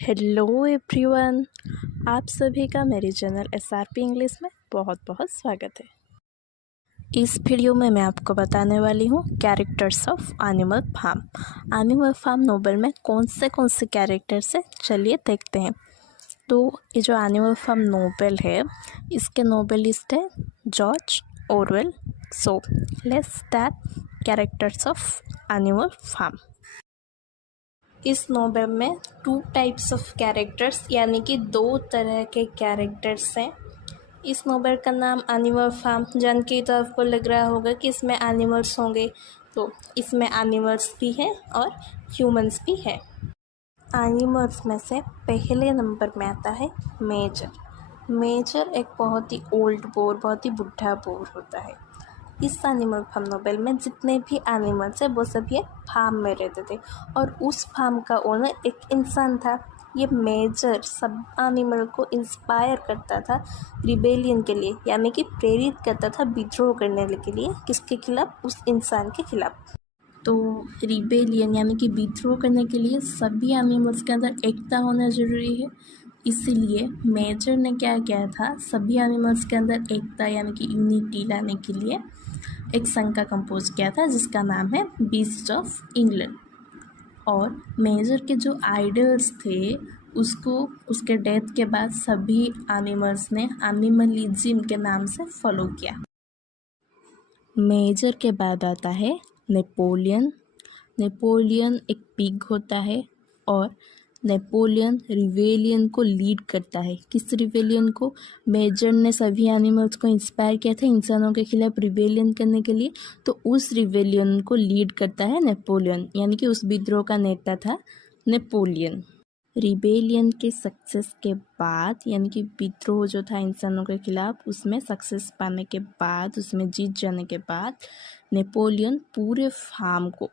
Hello everyone, आप सभी का मेरे चैनल एसआरपी इंग्लिश में बहुत बहुत स्वागत है। इस वीडियो में मैं आपको बताने वाली हूँ characters of animal farm. Animal farm novel में कौन से कैरेक्टर्स है, चलिए देखते हैं। तो ये जो एनिमल फार्म नोवेल है, इसके नोवेलिस्ट है George Orwell. So let's start characters of animal farm. इस नोवेल में 2 टाइप्स ऑफ कैरेक्टर्स यानी कि 2 तरह के कैरेक्टर्स हैं। इस नोवेल का नाम एनिमल फार्म जान के तो आपको लग रहा होगा कि इसमें एनिमल्स होंगे, तो इसमें एनिमल्स भी हैं और ह्यूमंस भी हैं। एनिमल्स में से पहले नंबर में आता है मेजर। मेजर एक बहुत ही ओल्ड बोर, बहुत ही बुढ़ा बोर होता है। इस एनिमल फार्म नोवेल में जितने भी एनिमल्स हैं वो सब ये फार्म में रहते थे और उस फार्म का ओनर एक इंसान था। ये मेजर सब एनिमल को इंस्पायर करता था रिबेलियन के लिए, यानी कि प्रेरित करता था विद्रोह करने के लिए। किसके खिलाफ? उस इंसान के खिलाफ। तो रिबेलियन यानी कि विद्रोह करने के लिए सभी एनिमल्स के अंदर एकता होना ज़रूरी है। इसीलिए मेजर ने क्या किया था, सभी एनिमल्स के अंदर एकता यानी कि यूनिटी लाने के लिए एक संघ का कंपोज किया था जिसका नाम है बीस्ट ऑफ इंग्लैंड। और मेजर के जो आइडल्स थे उसको उसके डेथ के बाद सभी एनिमल्स ने एनिमलिज्म के नाम से फॉलो किया। मेजर के बाद आता है नेपोलियन। नेपोलियन एक पिग होता है और नेपोलियन रिवेलियन को लीड करता है। किस रिवेलियन को? मेजर ने सभी एनिमल्स को इंस्पायर किया था इंसानों के खिलाफ रिवेलियन करने के लिए, तो उस रिवेलियन को लीड करता है नेपोलियन, यानी कि उस विद्रोह का नेता था नेपोलियन। रिबेलियन के सक्सेस के बाद, यानी कि विद्रोह जो था इंसानों के खिलाफ, उसमें सक्सेस पाने के बाद, उसमें जीत जाने के बाद नेपोलियन पूरे फार्म को,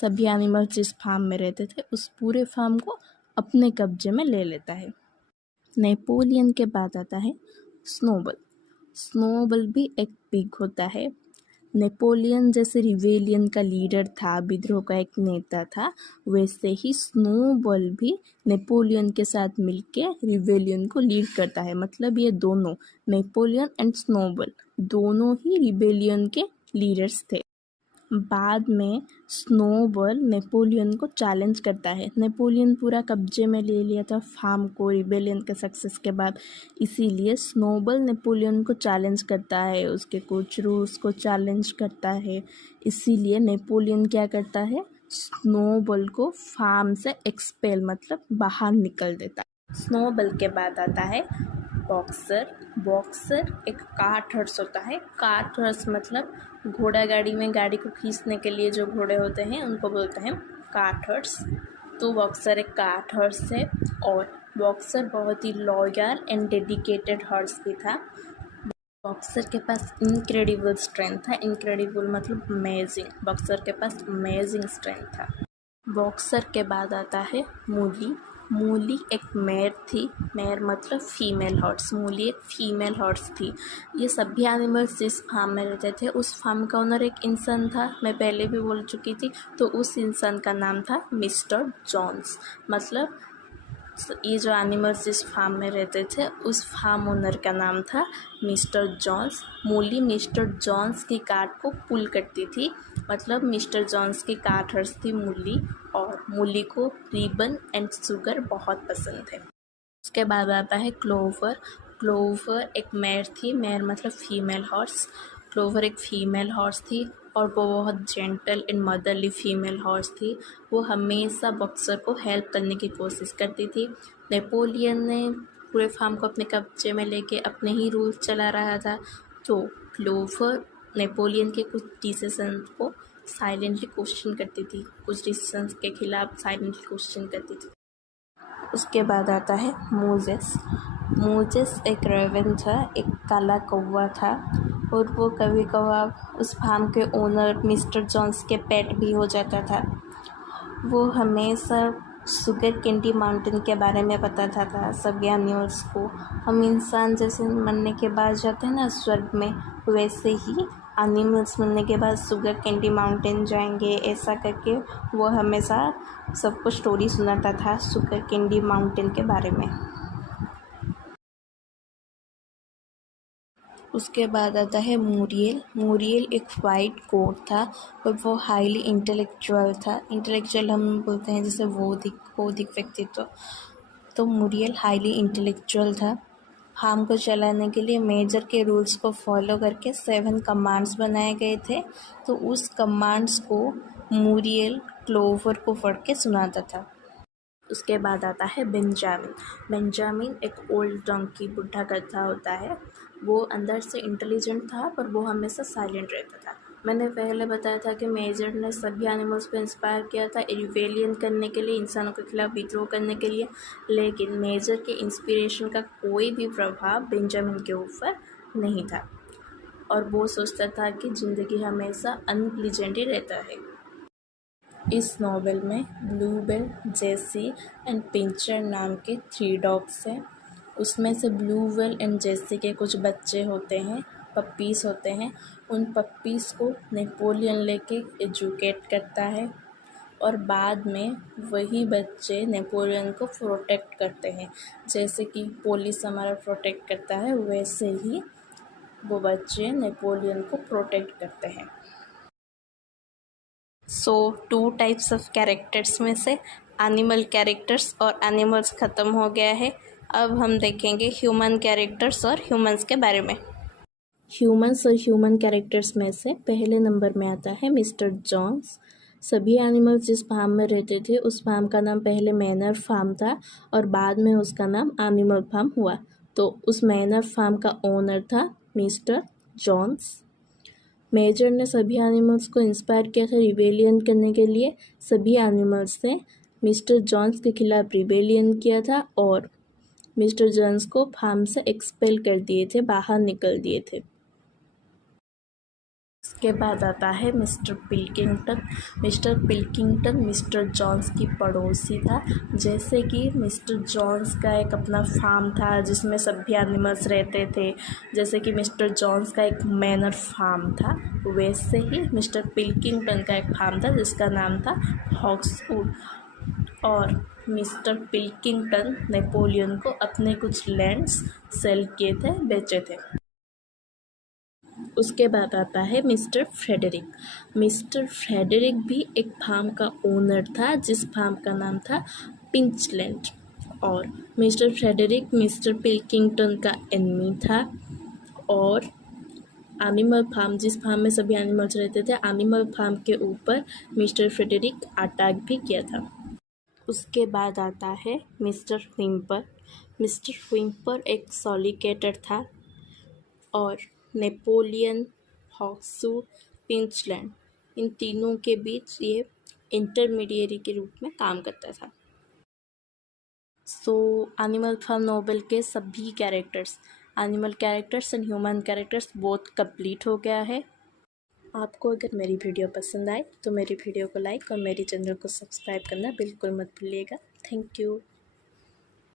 सभी एनिमल्स जिस फार्म में रहते थे उस पूरे फार्म को अपने कब्जे में ले लेता है। नेपोलियन के बाद आता है स्नोबल। स्नोबल भी एक पिग होता है। नेपोलियन जैसे रिवेलियन का लीडर था, विद्रोह का एक नेता था, वैसे ही स्नोबल भी नेपोलियन के साथ मिलके रिवेलियन को लीड करता है। मतलब ये दोनों, नेपोलियन एंड स्नोबल, दोनों ही रिबेलियन के लीडर्स थे। बाद में स्नोबल नेपोलियन को चैलेंज करता है। नेपोलियन पूरा कब्जे में ले लिया था फार्म को रिबेलियन के सक्सेस के बाद, इसीलिए स्नोबल नेपोलियन को चैलेंज करता है, उसके कुछ रूल्स को चैलेंज करता है। इसीलिए नेपोलियन क्या करता है, स्नोबल को फार्म से एक्सपेल मतलब बाहर निकल देता है। स्नोबल के बाद आता है बॉक्सर। बॉक्सर एक कार्ट हॉर्स होता है। कार्ट हॉर्स मतलब घोड़ा गाड़ी में गाड़ी को खींचने के लिए जो घोड़े होते हैं उनको बोलते हैं कार्ट हॉर्स। तो बॉक्सर एक कार्ट हॉर्स है और बॉक्सर बहुत ही लॉयल एंड डेडिकेटेड हॉर्स भी था। बॉक्सर के पास इनक्रेडिबल स्ट्रेंथ था। इनक्रेडिबल मतलब अमेजिंग। बॉक्सर के पास अमेजिंग स्ट्रेंथ था। बॉक्सर के बाद आता है मूली। मूली एक मेयर थी। मेयर मतलब फीमेल हॉर्स। मूली एक फीमेल हॉर्स थी। ये सभी एनिमल्स जिस फार्म में रहते थे उस फार्म का ओनर एक इंसान था, मैं पहले भी बोल चुकी थी। तो उस इंसान का नाम था मिस्टर जॉन्स। मतलब ये जो एनिमल्स जिस फार्म में रहते थे उस फार्म ओनर का नाम था मिस्टर जॉन्स। मूली मिस्टर जॉन्स की कार्ट को पुल करती थी, मतलब मिस्टर जॉन्स की कार्ट हर्स थी मूली, और मूली को रिबन एंड शुगर बहुत पसंद है। उसके बाद आता है क्लोवर। क्लोवर एक मेयर थी। मेयर मतलब फीमेल हॉर्स। क्लोवर एक फीमेल हॉर्स थी और वो बहुत gentle and motherly female horse थी। वो हमेशा बॉक्सर को हेल्प करने की कोशिश करती थी। नेपोलियन ने पूरे फार्म को अपने कब्जे में लेके अपने ही रूल्स चला रहा था, तो क्लोवर नेपोलियन के कुछ डिसीजन को साइलेंटली क्वेश्चन करती थी, कुछ डिसीजंस के खिलाफ साइलेंटली क्वेश्चन करती थी। उसके बाद आता है मोजेस। मोजेस एक रेवन था, एक काला कौवा था और वो कभी कभार उस फार्म के ओनर मिस्टर जॉन्स के पेट भी हो जाता था। वो हमेशा शुगर कैंडी माउंटेन के बारे में बताता था सभी एनिमल्स को। हम इंसान जैसे मरने के बाद जाते हैं ना स्वर्ग में, वैसे ही एनिमल्स मिलने के बाद शुगर कैंडी माउंटेन जाएंगे, ऐसा करके वो हमेशा सबको स्टोरी सुनाता था शुगर कैंडी माउंटेन के बारे में। उसके बाद आता है मूरियल। मूरियल एक वाइट कोट था और वो हाईली इंटेलेक्चुअल था। इंटेलेक्चुअल हम बोलते हैं जैसे बौद्धिक व्यक्तित्व। तो मूरियल हाईली इंटेलेक्चुअल था। फार्म को चलाने के लिए मेजर के रूल्स को फॉलो करके 7 कमांड्स बनाए गए थे। तो उस कमांड्स को मूरियल क्लोवर को पढ़ के सुनाता था। उसके बाद आता है बेंजामिन। बेंजामिन एक ओल्ड डंकी, बुढ़ा गधा होता है। वो अंदर से इंटेलिजेंट था पर वो हमेशा साइलेंट रहता था। मैंने पहले बताया था कि मेजर ने सभी एनिमल्स को इंस्पायर किया था रिवेलियन करने के लिए, इंसानों के खिलाफ विद्रोह करने के लिए, लेकिन मेजर के इंस्पिरेशन का कोई भी प्रभाव बेंजामिन के ऊपर नहीं था और वो सोचता था कि ज़िंदगी हमेशा अनप्लीजेंट ही रहता है। इस नॉवेल में ब्लूबेल, जेसी एंड पिंचर नाम के 3 डॉग्स हैं। उसमें से ब्लूबेल एंड जेसी के कुछ बच्चे होते हैं, पप्पीज़ होते हैं। उन पप्पीज़ को नेपोलियन लेके एजुकेट करता है और बाद में वही बच्चे नेपोलियन को प्रोटेक्ट करते हैं। जैसे कि पुलिस हमारा प्रोटेक्ट करता है, वैसे ही वो बच्चे नेपोलियन को प्रोटेक्ट करते हैं। सो 2 टाइप्स ऑफ कैरेक्टर्स में से एनिमल कैरेक्टर्स और एनिमल्स ख़त्म हो गया है। अब हम देखेंगे ह्यूमन कैरेक्टर्स और ह्यूमंस के बारे में। ह्यूमंस और ह्यूमन कैरेक्टर्स में से पहले नंबर में आता है मिस्टर जॉन्स। सभी एनिमल्स जिस फार्म में रहते थे उस फार्म का नाम पहले मैनर फार्म था और बाद में उसका नाम एनिमल फार्म हुआ। तो उस मैनर फार्म का ओनर था मिस्टर जॉन्स। मेजर ने सभी एनिमल्स को इंस्पायर किया था रिबेलियन करने के लिए। सभी एनिमल्स ने मिस्टर जॉन्स के खिलाफ रिबेलियन किया था और मिस्टर जॉन्स को फार्म से एक्सपेल कर दिए थे, बाहर निकल दिए थे। इसके बाद आता है mister Pilkington. Mister Pilkington mister Jones की पड़ोसी था। जैसे कि मिस्टर जॉन्स का एक अपना फार्म था जिसमें सभी एनिमल्स रहते थे, जैसे कि मिस्टर जॉन्स का एक मैनर फार्म था, वैसे ही मिस्टर पिल्किंगटन का एक फार्म था जिसका नाम था हॉक्सवुड। और मिस्टर पिल्किंगटन नेपोलियन को अपने कुछ लैंड्स सेल किए थे, बेचे थे। उसके बाद आता है मिस्टर फ्रेडरिक। मिस्टर फ्रेडरिक भी एक फार्म का ओनर था जिस फार्म का नाम था पिंचलैंड। और मिस्टर फ्रेडरिक मिस्टर पिल्किंगटन का एनिमी था और एनिमल फार्म, जिस फार्म में सभी एनिमल्स रहते थे, एनिमल फार्म के ऊपर मिस्टर फ्रेडरिक अटैक भी किया था। उसके बाद आता है मिस्टर व्हिम्पर। मिस्टर व्हिम्पर एक सॉलिकेटर था और नेपोलियन, हॉक्सवुड, पिंचलैंड, इन तीनों के बीच ये इंटरमीडिएरी के रूप में काम करता था। सो एनिमल फार्म नॉवेल के सभी characters, animal characters and human characters both complete हो गया है। आपको अगर मेरी वीडियो पसंद आए तो मेरी वीडियो को लाइक और मेरे चैनल को सब्सक्राइब करना बिल्कुल मत भूलिएगा। Thank you.